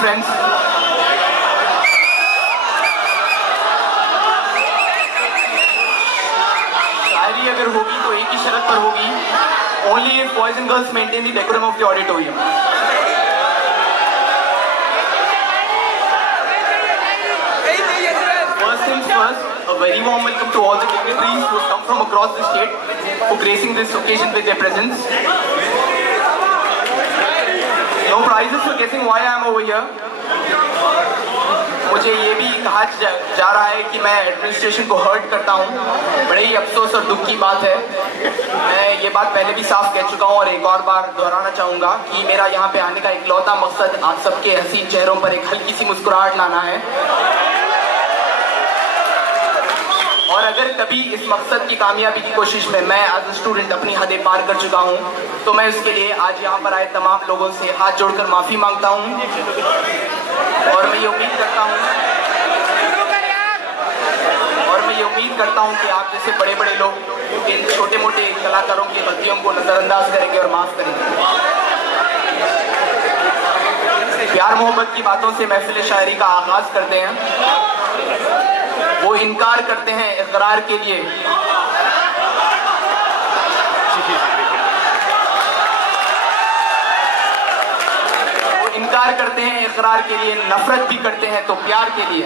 friends. शायरी अगर होगी तो एक ही शर्त पर होगी, only if boys and girls maintain the decorum of the auditorium. First things first, a very warm welcome to all the dignitaries who have come from across the state for gracing this occasion with their presence. No prizes for guessing why I am over here. मुझे ये भी कहा जा रहा है कि मैं administration को हर्ट करता हूँ। बड़े ही अफसोस और दुख की बात है। मैं ये बात पहले भी साफ कह चुका हूँ और एक और बार दोहराना चाहूँगा कि मेरा यहाँ पे आने का इकलौता मकसद आप सबके हसीन चेहरों पर एक हल्की सी मुस्कुराहट लाना है। और अगर कभी इस मकसद की कामयाबी की कोशिश में मैं एज अ स्टूडेंट अपनी हदें पार कर चुका हूँ तो मैं उसके लिए आज यहाँ पर आए तमाम लोगों से हाथ जोड़कर माफ़ी मांगता हूँ। और मैं ये उम्मीद करता हूँ कि आप जैसे बड़े बड़े लोग इन छोटे मोटे कलाकारों की गलतियों को नज़रअंदाज करेंगे और माफ़ करेंगे। प्यार मोहब्बत की बातों से महफिल शायरी का आगाज़ करते हैं। वो इनकार करते हैं इकरार के लिए, वो इनकार करते हैं इकरार के लिए, नफरत भी करते हैं तो प्यार के लिए।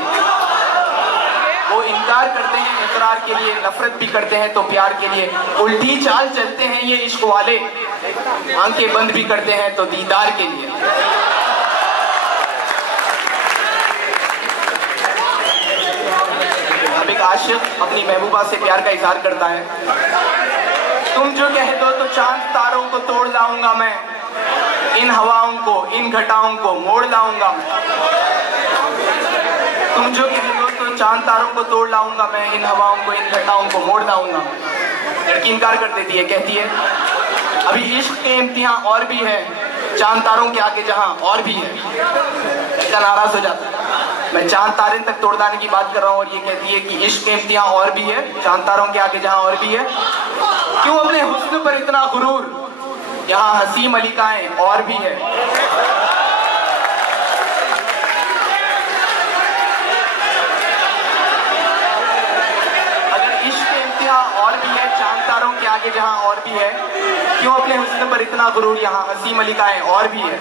वो इनकार करते हैं इकरार के लिए, नफरत भी करते हैं तो प्यार के लिए। उल्टी चाल चलते हैं ये इश्क वाले, आंखें बंद भी करते हैं तो दीदार के लिए। अब एक आशिक अपनी महबूबा से प्यार का इजहार करता है। तुम जो कह दो तो चांद तारों को तोड़ लाऊंगा मैं, इन हवाओं को इन घटाओं को मोड़ लाऊंगा। तुम जो कह दो तो चांद तारों को तोड़ लाऊंगा मैं, इन हवाओं को इन घटाओं को मोड़ लाऊंगा। लड़की इनकार कर देती है, कहती है अभी इश्क के इम्तिहान और भी है, चांद तारों के आगे जहां और भी है। लड़का नाराज हो जाता है, मैं चांद तारे तक तोड़ लाने की बात कर रहा हूँ और ये कहती है कि इश्क के इम्तिहान और भी है, चांद तारों के आगे जहां और भी है। क्यों अपने हुस्न पर इतना गुरूर, यहाँ हंसी मलिकाएं और भी है। अगर इश्क के इम्तिहान और भी है, चांद तारों के आगे जहां और भी है, क्यों अपने हुस्न पर इतना गुरूर, यहाँ हंसी मलिकाएं और भी है।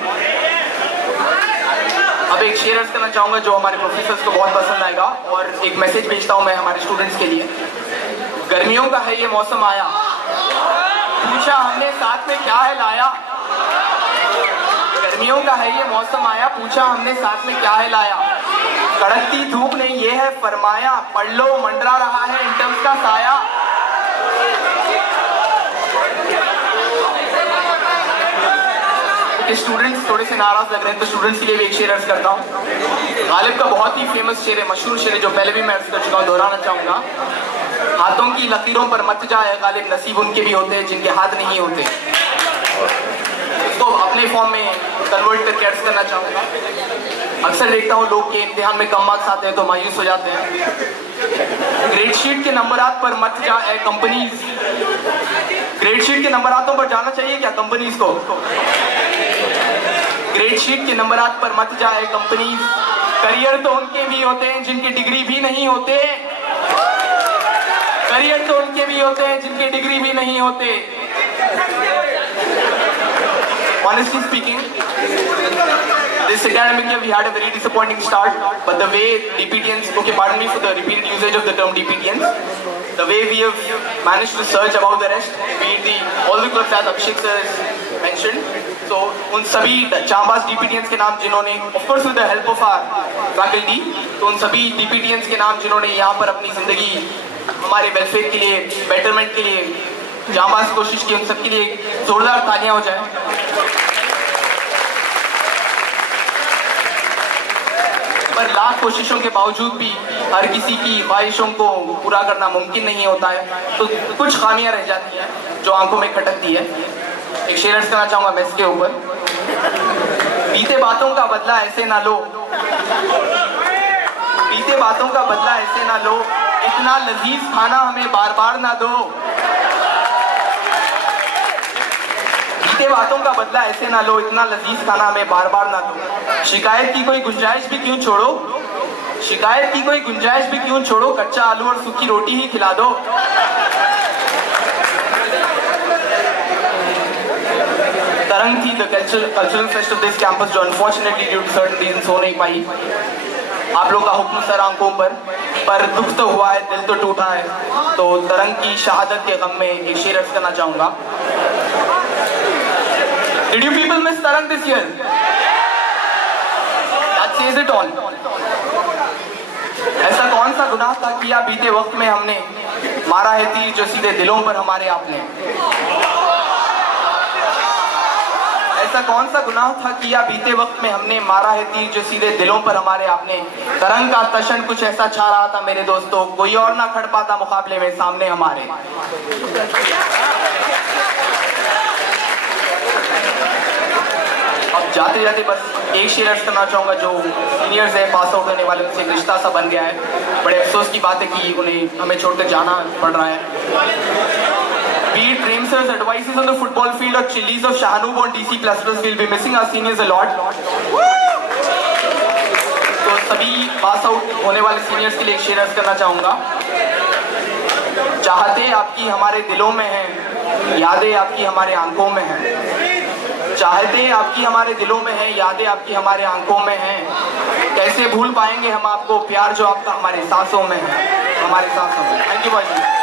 अब एक शेर अर्ज करना चाहूँगा जो हमारे प्रोफेसर्स को बहुत पसंद आएगा और एक मैसेज भेजता हूँ मैं हमारे स्टूडेंट्स के लिए। गर्मियों का है ये मौसम आया, पूछा हमने साथ में क्या है लाया। गर्मियों का है ये मौसम आया, पूछा हमने साथ में क्या है लाया। कड़कती धूप ने ये है फरमाया, पढ़ लो मंडरा रहा है इंटर्न्स का साया। स्टूडेंट्स थोड़े से नाराज लग रहे हैं तो स्टूडेंट्स के लिए भी एक शेर अर्ज करता हूँ। गालिब का बहुत ही फेमस शेर है, मशहूर शेर है, जो पहले भी मैं अर्ज कर चुका हूँ, दोहराना चाहूँगा। हाथों की लकीरों पर मत जाए गालिब, नसीब उनके भी होते हैं जिनके हाथ नहीं होते। इसको अपने फॉर्म में कन्वर्ट करके अर्ज करना चाहूँगा। अक्सर देखता हूँ लोग के इम्तिहान में कम मार्क्स आते हैं तो मायूस हो जाते हैं। ग्रेडशीट के नंबरात पर मत जाए कंपनीज, ग्रेडशीट के नंबरातों पर जाना चाहिए क्या कंपनीज को? ग्रेडशीट के नंबरात पर मत जाए कंपनीज, करियर तो उनके भी होते हैं जिनके डिग्री भी नहीं होते। करियर तो उनके भी होते हैं जिनके डिग्री भी नहीं होते। Honestly speaking, this academic year we had a very disappointing start, but the way DPTNs, okay, pardon me for the repeated usage of the term DPTNs, the way we have managed to search about the rest, be it all the clubs as Abhishek sir has mentioned, so उन सभी जांबाज DPTNs के नाम जिन्होंने, of course with the help of our faculty, तो उन सभी DPTNs के नाम जिन्होंने यहाँ पर अपनी जिंदगी हमारे वेलफेयर के लिए, बेटरमेंट के लिए जांबाज कोशिश की, उन सबके लिए जोरदार तालियां हो जाए। पर लाख कोशिशों के बावजूद भी हर किसी की ख्वाहिशों को पूरा करना मुमकिन नहीं होता है, तो कुछ खामियां रह जाती हैं जो आंखों में खटकती है। एक शेर अर्ज करना चाहूँगा मैं इसके ऊपर। बीते बातों का बदला ऐसे ना लो, बीते बातों का बदला ऐसे ना लो, इतना लजीज खाना हमें बार बार ना दो। बीते बातों का बदला ऐसे ना लो, इतना लजीज खाना हमें बार बार ना दो। शिकायत की कोई गुंजाइश भी क्यों छोड़ो, शिकायत की कोई गुंजाइश भी क्यों छोड़ो, कच्चा आलू और सूखी रोटी ही खिला दो। तरंग थी the cultural fest of this campus, जो unfortunately due to certain reasons हो नहीं पाई। आप लोग का हुक्म सर आंखों पर दुख तो हुआ है, दिल तो टूटा है। तो तरंग की शहादत के गम में एक शेर अर्ज करना चाहूंगा। Did you people miss Tarang this year? That says it all. ऐसा कौन सा गुनाह था किया बीते वक्त में हमने, मारा है तीर जो सीधे दिलों पर हमारे आपने। ऐसा कौन सा गुनाह था किया बीते वक्त में हमने, मारा है तीर जो सीधे दिलों पर हमारे आपने। तरंग का तशन कुछ ऐसा छा रहा था मेरे दोस्तों, कोई और ना खड़ पाता मुकाबले में सामने हमारे। अब जाते जाते बस एक शेर अर्ज करना चाहूंगा, जो सीनियर्स है, पास आउट होने वाले, उनसे एक रिश्ता सा बन गया है। बड़े अफसोस की बात है कि उन्हें हमें छोड़कर जाना पड़ रहा है। Be it Ramsar's advices on the football field or chilies of Shahanoob on DC++, we'll be missing our seniors a lot. तो सभी पास आउट होने वाले सीनियर्स के लिए एक शेर अर्ज करना चाहूंगा। चाहते आपकी हमारे दिलों में हैं, यादें आपकी हमारे आंखों में हैं। चाहते आपकी हमारे दिलों में हैं, यादें आपकी हमारे आंखों में हैं। कैसे भूल पाएंगे हम आपको, प्यार जो आपका हमारे सांसों में है, हमारे सांसों में। थैंक यू भाई।